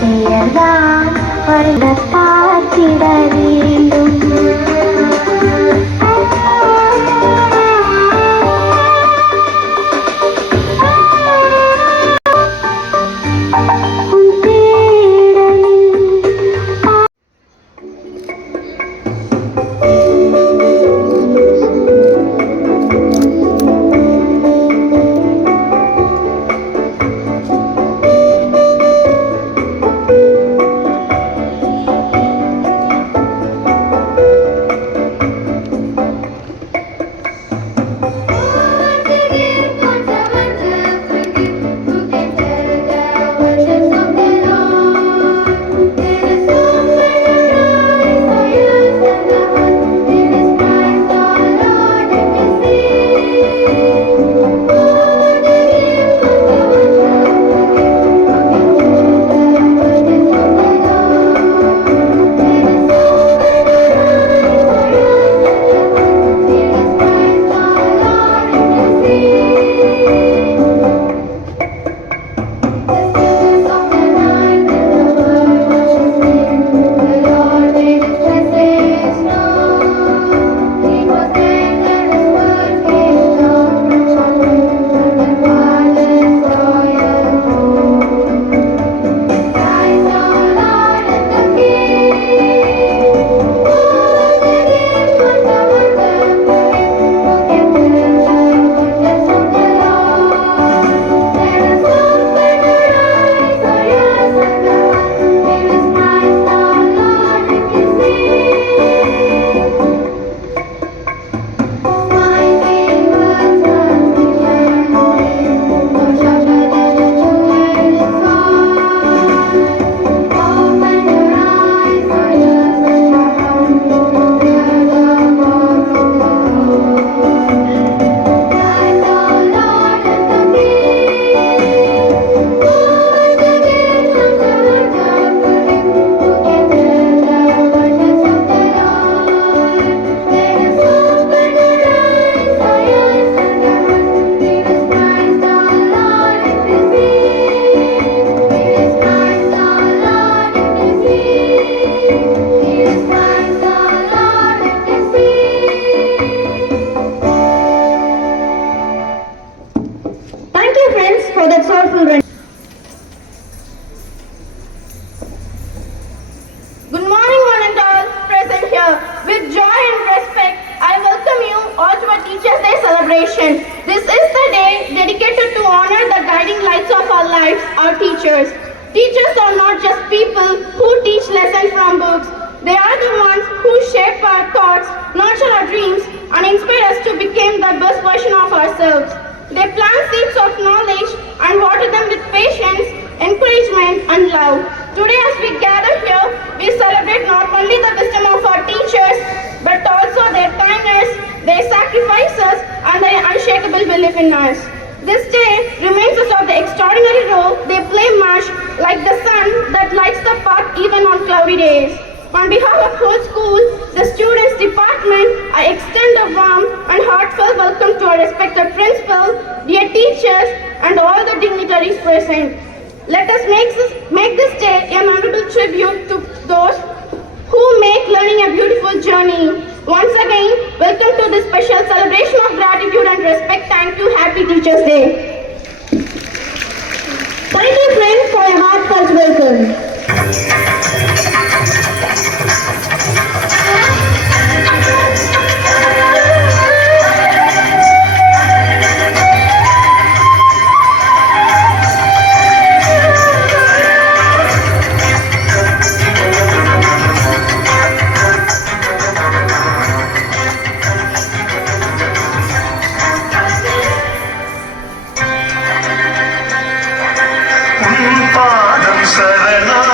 பெயர்தான் வருடத்தாக்கிட வேண்டும். This is the day dedicated to honor the guiding lights of our lives, our teachers. Teachers are not just people who teach lessons from books. They are the ones who shape our thoughts, nurture our dreams, and inspire us to become the best version of ourselves. They plant seeds of knowledge and water them with patience, encouragement, and love. Today, as we gather here, we celebrate not only the wisdom of our teachers, but also their kindness, their sacrifices, and their unshakable belief in us. This day reminds us of the extraordinary role they play much like the sun that lights the path even on cloudy days. On behalf of whole school, the students department, I extend a warm and heartfelt welcome to our respected principal, dear teachers, and all the dignitaries present. Let us make this day a memorable tribute to those who make learning a beautiful journey. Once again, welcome to this special celebration of gratitude and respect. Thank you. Happy Teachers Day. Thank you, friends, for a heartfelt welcome. பாதம் சரணம்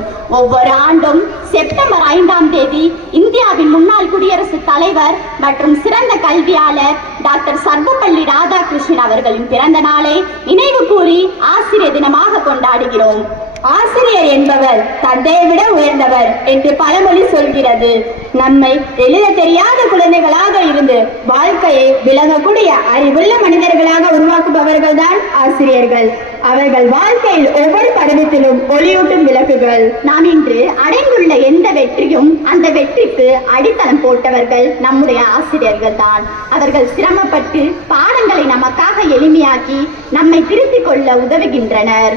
வருகிறோம். ஒவ்வொரு ஆண்டும் September 5ஆம் தேதி இந்தியாவின் முன்னாள் குடியரசுத் தலைவர் மற்றும் சிறந்த கல்வியாளர் டாக்டர் சர்வப்பள்ளி ராதாகிருஷ்ணன் அவர்களின் பிறந்த நாளை நினைவு கூறி ஆசிரியர் தினமாக கொண்டாடுகிறோம். ஆசிரியர் என்பவர் தந்தையை விட உயர்ந்தவர் என்று பழமொழி சொல்கிறது. நம்மை எழுத தெரியாத குழந்தைகளாக இருந்து வாழ்க்கையை விளங்கக்கூடிய அறிவுள்ள மனிதர்களாக உருவாக்குபவர்கள் தான் ஆசிரியர்கள். அவர்கள் வாழ்க்கையில் ஒவ்வொரு பருவத்திலும் ஒளியூட்டும் விளக்குகள். நாம் இன்று அடைந்துள்ள எந்த வெற்றியும் அந்த வெற்றிக்கு அடித்தளம் போட்டவர்கள் நம்முடைய ஆசிரியர்கள் தான். அவர்கள் சிரமப்பட்டு பாடங்களை நமக்காக எளிமையாக்கி நம்மை திருத்திக் கொள்ள உதவுகின்றனர்.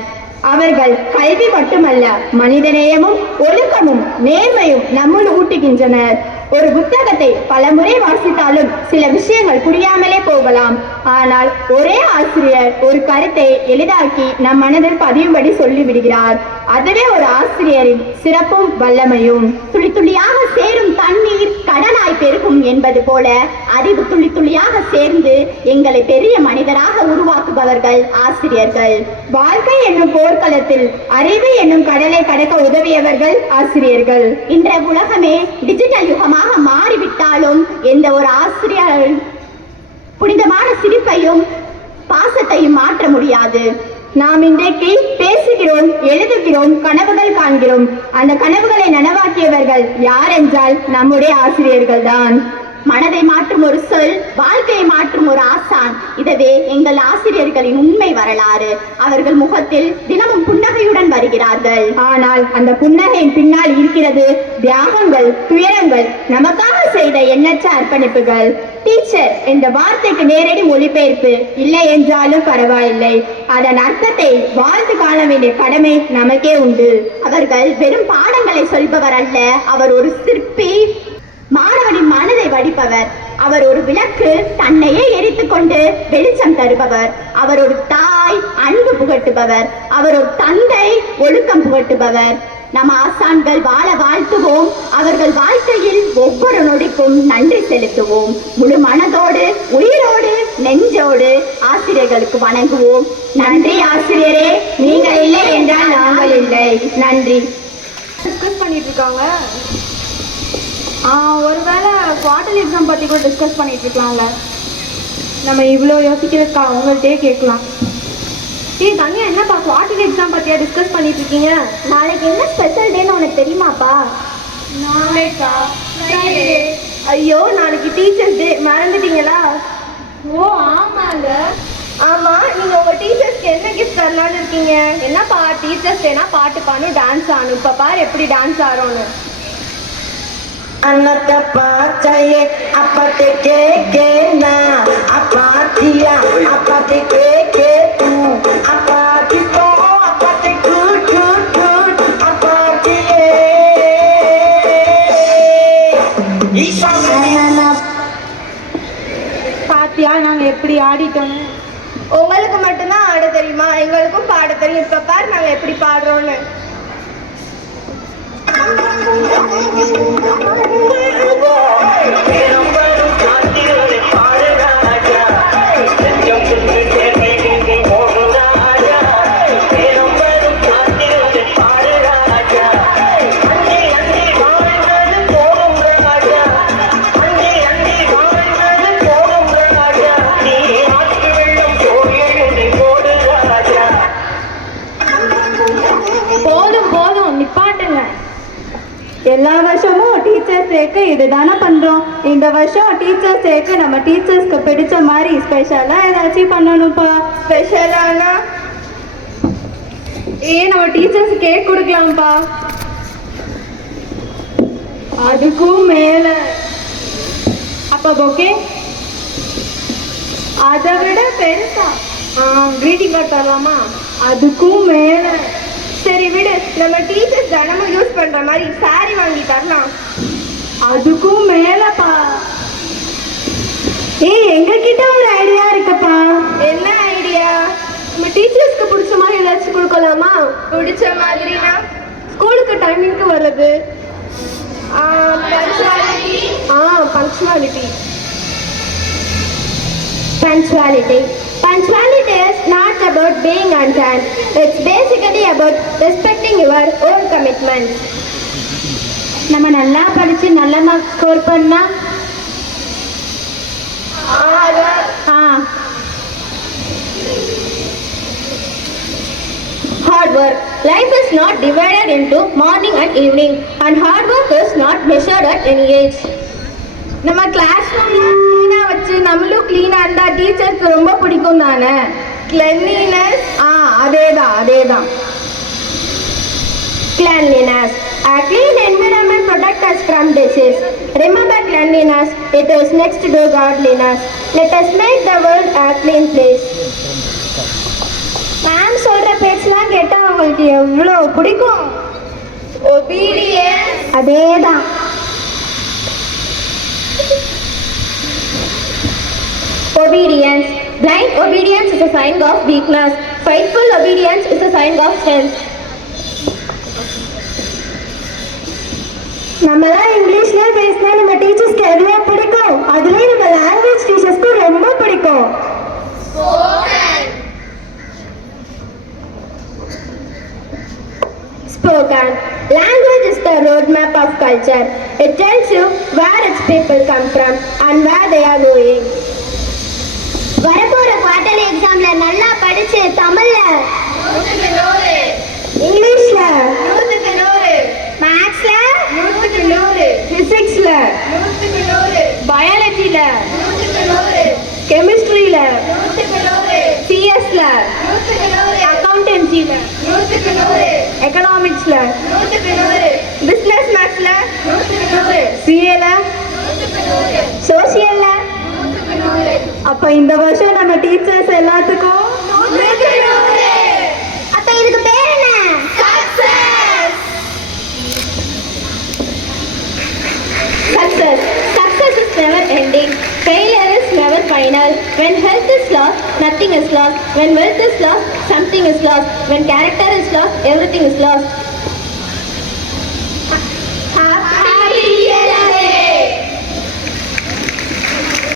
அவர்கள் கல்வி மட்டுமல்ல, மனிதநேயமும் ஒழுக்கமும் நேர்மையும் நம்முள் ஊட்டுகின்றனர். ஒரு புத்தகத்தை பலமுறை வாசித்தாலும் சில விஷயங்கள் புரியாமலே போகலாம். ஆனால் ஒரே ஆசிரியர் ஒரு கருத்தை எளிதாக்கி நம் மனதில் பதியும்படி சொல்லிவிடுகிறார். அதுவே ஒரு ஆசிரியரின் சிறப்பும் வல்லமையும். துளி துளியாக சேரும் தண்ணீர் கடலாய் பெருகும் என்பது போல அறிவு துளி துளியாக சேர்ந்து எங்களை பெரிய மனிதராக உருவாக்குபவர்கள் ஆசிரியர்கள். வாழ்க்கை என்னும் போர்க்களத்தில் அறிவு என்னும் கடலை கடக்க உதவியவர்கள் ஆசிரியர்கள். இன்றைய உலகமே டிஜிட்டல் யுகமாக மாறிவிட்டாலும் எந்த ஒரு ஆசிரியர் புனிதமான சிரிப்பையும் பாசத்தையும் மாற்ற முடியாது. நாம் இன்றைக்கு பேசுகிறோம், எழுதுகிறோம், கனவுகள் காண்கிறோம். அந்த கனவுகளை நனவாக்கியவர்கள் யார் என்றால் நம்முடைய ஆசிரியர்கள் தான். மனதை மாற்றும் ஒரு சொல், வாழ்க்கையை மாற்றும் ஒரு ஆசான். இதுவே எங்கள் ஆசிரியர்களின் உண்மை வரலாறு. அவர்கள் முகத்தில் தினமும் புன்னகையுடன் வருகிறார்கள். ஆனால் அந்த புன்னகையின் பின்னால் இருக்கிறது தியாகங்கள், துயரங்கள், நமக்காக செய்த எண்ணற்ற அர்ப்பணிப்புகள். டீச்சர் என்ற வார்த்தைக்கு நேரடி மொழிபெயர்ப்பு இல்லை என்றாலும் பரவாயில்லை. அதன் அர்த்தத்தை வாழ்ந்து காண வேண்டிய கடமை நமக்கே உண்டு. அவர்கள் வெறும் பாடங்களை சொல்பவர் அல்ல, அவர் ஒரு சிற்பி, மாணவனின் மனதை வடிப்பவர். அவர் ஒரு விளக்கு, தன்னையே எரித்துக் கொண்டு வெளிச்சம் தருபவர். அவர் ஒரு தாய், அன்பு புகட்டுபவர். அவர் ஒரு தந்தை, ஒழுக்கம் புகட்டுபவர். நம் ஆசான்கள் வாழ வாழ்த்துவோம். அவர்கள் வாழ்க்கையில் ஒவ்வொரு நொடிக்கும் நன்றி செலுத்துவோம். முழு மனதோடு, உயிரோடு, நெஞ்சோடு ஆசிரியர்களுக்கு வணங்குவோம். நன்றி ஆசிரியரே, நீங்கள் இல்லை என்றால் நாங்கள் இல்லை. நன்றி. டிஸ்கஸ் பண்ணிட்டு இருக்காங்க. ஒருவேளை குவார்டர்லி எக்ஸாம் பற்றி கூட டிஸ்கஸ் பண்ணிட்டு இருக்கலாம்ல. நம்ம இவ்வளோ யோசிக்கிறதுக்கா அவங்கள்ட்டே கேட்கலாம். தனியா என்னப்பா குவார்டர்லி எக்ஸாம் பற்றியா டிஸ்கஸ் பண்ணிட்டு இருக்கீங்க? நாளைக்கு என்ன ஸ்பெஷல் டேன்னு உனக்கு தெரியுமாப்பா? நாளைக்கா? ஃப்ரைடே. ஐயோ, நாளைக்கு டீச்சர்ஸ் டே, மறந்துட்டீங்களா? ஓ ஆமாங்க. ஆமா, நீங்க உங்க டீச்சர்ஸ்க்கு என்ன கிஃப்ட் தரலான்னு இருக்கீங்க? என்னப்பா டீச்சர்ஸ் டேனா பாட்டு பாடணும், டான்ஸ் ஆடணும். இப்ப பாரு எப்படி dance ஆடுறோன்னு. Another party, apate ke na, apatia, apate ke tu, apati to, apate good, apati பாத்தியா நாங்க எப்படி ஆடிட்டோம். உங்களுக்கு மட்டும்தான் ஆட தெரியுமா? எங்களுக்கும் பாட தெரியும். இப்ப பாரு நாங்க எப்படி பாடுறோம்னு. போதும் நிப்பாட்டுங்க. எல்லா வருஷமும் டீச்சர்ஸ் டேக்கு இதுதானே பண்றோம். இந்த வருஷம் டீச்சர்ஸ் டேக்கு நம்ம டீச்சர்ஸ்க்கு பிடிச்ச மாதிரி ஸ்பெஷலா ஏதாச்சும் பண்ணணும்ப்பா. ஸ்பெஷலானா நம்ம டீச்சர்ஸ் கேக் கொடுக்கலாம்ப்பா. அதுக்கும் மேல அப்ப ஓகே, அதை விட பெருசா கிரீட்டிங் கார்டு தரலாமா? அதுக்கும் மேல. சரி விடு, நம்ம டீச்சர்ஸ் தினமும் யூஸ் பண்ற மாதிரி சாரி வாங்கி தரலாம். அதுக்கும் மேலப்பா. எங்ககிட்ட ஒரு ஐடியா இருக்குப்பா. என்ன ஐடியா? நம்ம டீச்சர்ஸ்க்கு பிடிச்ச மாதிரி ஏதாச்சும் கொடுக்கலாமா? பிடிச்ச மாதிரினா ஸ்கூலுக்கு டைமிங்க்கு வர்றது, punctuality. Punctuality is not about being on time. It's basically about respecting your own commitments. நம்ம நல்லா படிச்சு நல்ல மார்க் ஸ்கோர் பண்ணா Hard work. Life is not divided into morning and evening, and hard work is not measured at any age. நம்ம class ரூம்ல க்ளீனா வச்சு நம்மளும் க்ளீனா இருந்தா டீச்சருக்கு ரொம்ப பிடிக்கும் தானே. கிளென்லினஸ் அதேதான். Cleanliness. A clean environment protects us from disease. Remember cleanliness. It is next to godliness. Let us make the world a clean place. Ma'am சொல்ற பேச்செல்லாம் கேட்டா உங்களுக்கு எவ்வளோ பிடிக்கும். Obedience. அதேதான். Obedience. Blind obedience is a sign of weakness. Faithful obedience is a sign of strength. நம்மலாம் இங்கிலீஷ்ல பேசினா நம்ம டீச்சர்ஸ்க்கு எவ்வளோ பிடிக்கும். அதுலேயும் நம்ம லாங்குவேஜ் டீச்சர்ஸ்க்கு ரொம்ப பிடிக்கும். Spoken. Language is the roadmap of culture. It tells you where its people come from and where they are going. வரப்போற குவார்டர்லி எக்ஸாம்ல நல்லா படிச்சு தமிழ்ல இங்கிலீஷ்ல மேத்ஸ்ல பிசிக்ஸ்ல பயாலஜில கெமிஸ்ட்ரியில சிஎஸ்ல அக்கௌண்டன்சில எக்கனாமிக்ஸ்ல பிசினஸ் மேத்ஸ்ல சிஏல சோசியல்ல. அப்ப இந்த வருஷம் நம்ம டீச்சர்ஸ் எல்லாத்துக்கும் அப்ப இதுக்கு பேர் என்ன? Success. Success is never ending. Failure is never final. When health is lost, nothing is lost. When wealth is lost, something is lost. When character is lost, everything is lost.